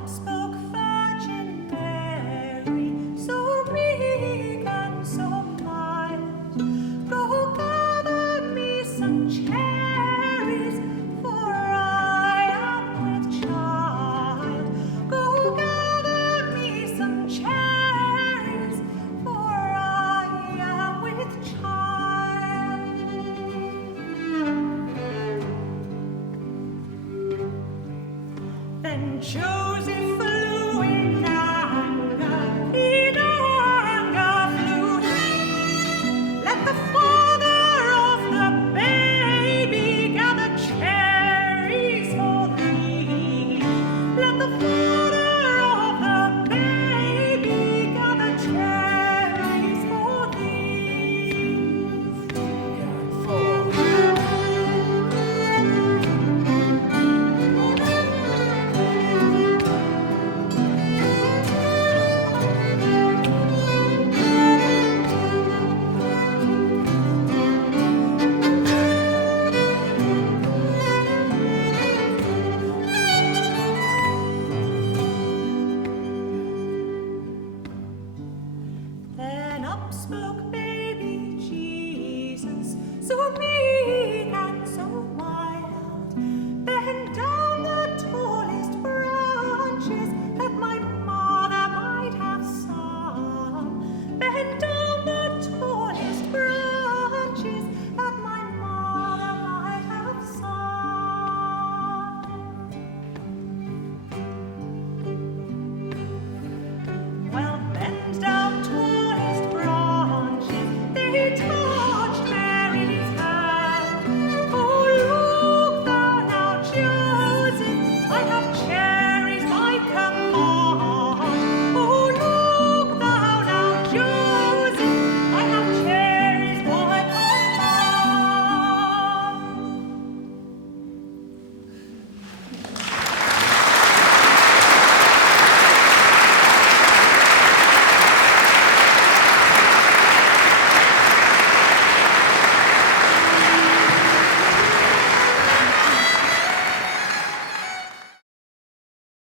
up spoke Virgin Mary, so meek and so mild. Go gather me some cherries, for I am with child. Go gather me some cherries, for I am with child. Then Joseph flew in anger flew he. Let the father of the baby gather cherries for thee. Let the father of the baby gather cherries for thee. Then up spoke baby Jesus, so meek and so mild. Bend down the tallest branches, that my mother might have some. Bend